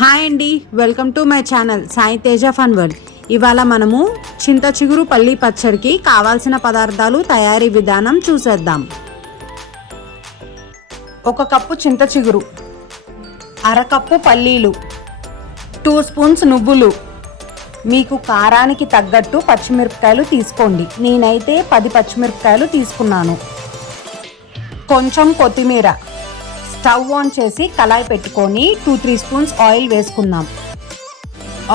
Hi అండి welcome to my channel Sai Teja fun world. ఇవాళ మనము చింత చిగురు పల్లి పచ్చడికి కావాల్సిన పదార్థాలు తయారీ విధానం చూసేద్దాం. ఒక కప్పు చింత చిగురు అరకప్పు పల్లీలు టూ స్పూన్స్ నువ్వులు. మీకు కారానికి తగ్గట్టు పచ్చిమిరపకాయలు తీసుకోండి. నేనైతే పది పచ్చిమిరపకాయలు తీసుకున్నాను. కొంచెం కొత్తిమీర స్టవ్ ఆన్ చేసి కళాయి పెట్టుకొని టూ త్రీ స్పూన్స్ ఆయిల్ వేసుకుందాం.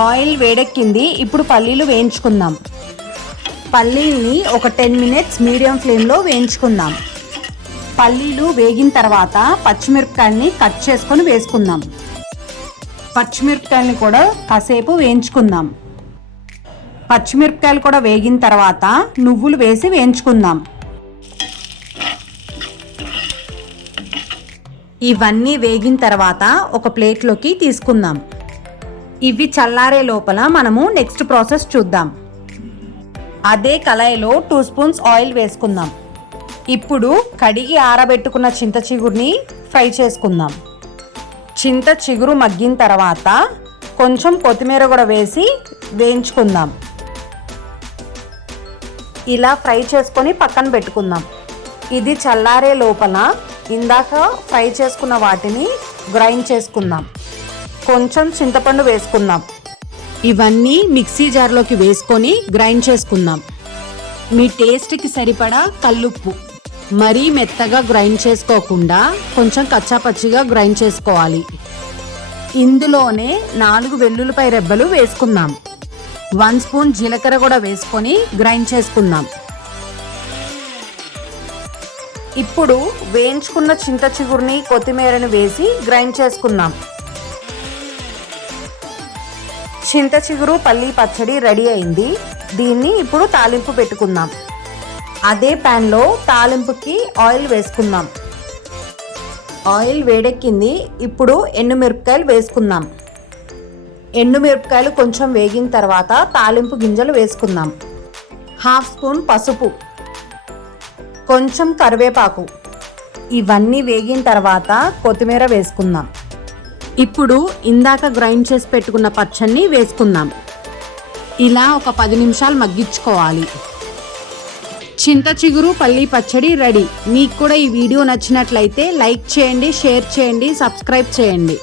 ఆయిల్ వేడెక్కింది. ఇప్పుడు పల్లీలు వేయించుకుందాం. పల్లీల్ని ఒక టెన్ మినిట్స్ మీడియం ఫ్లేమ్లో వేయించుకుందాం. పల్లీలు వేగిన తర్వాత పచ్చిమిరపకాయల్ని కట్ చేసుకొని వేసుకుందాం. పచ్చిమిరపకాయల్ని కూడా కాసేపు వేయించుకుందాం. పచ్చిమిరపకాయలు కూడా వేగిన తర్వాత నువ్వులు వేసి వేయించుకుందాం. ఇవన్నీ వేగిన తర్వాత ఒక ప్లేట్లోకి తీసుకుందాం. ఇవి చల్లారే లోపల మనము నెక్స్ట్ ప్రాసెస్ చూద్దాం. అదే కళాయిలో టూ స్పూన్స్ ఆయిల్ వేసుకుందాం. ఇప్పుడు కడిగి ఆరబెట్టుకున్న చింత చిగురిని ఫ్రై చేసుకుందాం. చింత చిగురు మగ్గిన తర్వాత కొంచెం కొత్తిమీర కూడా వేసి వేయించుకుందాం. ఇలా ఫ్రై చేసుకొని పక్కన పెట్టుకుందాం. ఇది చల్లారే లోపల ఇందాక ఫ్రై చేసుకున్న వాటిని గ్రైండ్ చేసుకుందాం. కొంచెం చింతపండు వేసుకుందాం. ఇవన్నీ మిక్సీ జార్లోకి వేసుకొని గ్రైండ్ చేసుకుందాం. మీ టేస్ట్కి సరిపడా కల్లుప్పు. మరీ మెత్తగా గ్రైండ్ చేసుకోకుండా కొంచెం కచ్చాపచ్చిగా గ్రైండ్ చేసుకోవాలి. ఇందులోనే నాలుగు వెల్లుల్లిపై రెబ్బలు వేసుకుందాం. వన్ స్పూన్ జీలకర్ర కూడా వేసుకొని గ్రైండ్ చేసుకుందాం. ఇప్పుడు వేయించుకున్న చింత చిగురిని కొత్తిమీరని వేసి గ్రైండ్ చేసుకుందాం. చింత చిగురు పల్లి పచ్చడి రెడీ అయింది. దీన్ని ఇప్పుడు తాలింపు పెట్టుకుందాం. అదే ప్యాన్లో తాలింపుకి ఆయిల్ వేసుకుందాం. ఆయిల్ వేడెక్కింది. ఇప్పుడు ఎండుమిరపకాయలు వేసుకుందాం. ఎండుమిరపకాయలు కొంచెం వేగిన తర్వాత తాలింపు గింజలు వేసుకుందాం. హాఫ్ స్పూన్ పసుపు. కొంచెం కరివేపాకు. ఇవన్నీ వేగిన తర్వాత కొత్తిమీర వేసుకుందాం. ఇప్పుడు ఇందాక గ్రైండ్ చేసి పెట్టుకున్న పచ్చడిని వేసుకుందాం. ఇలా ఒక పది నిమిషాలు మగ్గించుకోవాలి. చింత చిగురు పల్లి పచ్చడి రెడీ. మీకు కూడా ఈ వీడియో నచ్చినట్లయితే లైక్ చేయండి షేర్ చేయండి సబ్స్క్రైబ్ చేయండి.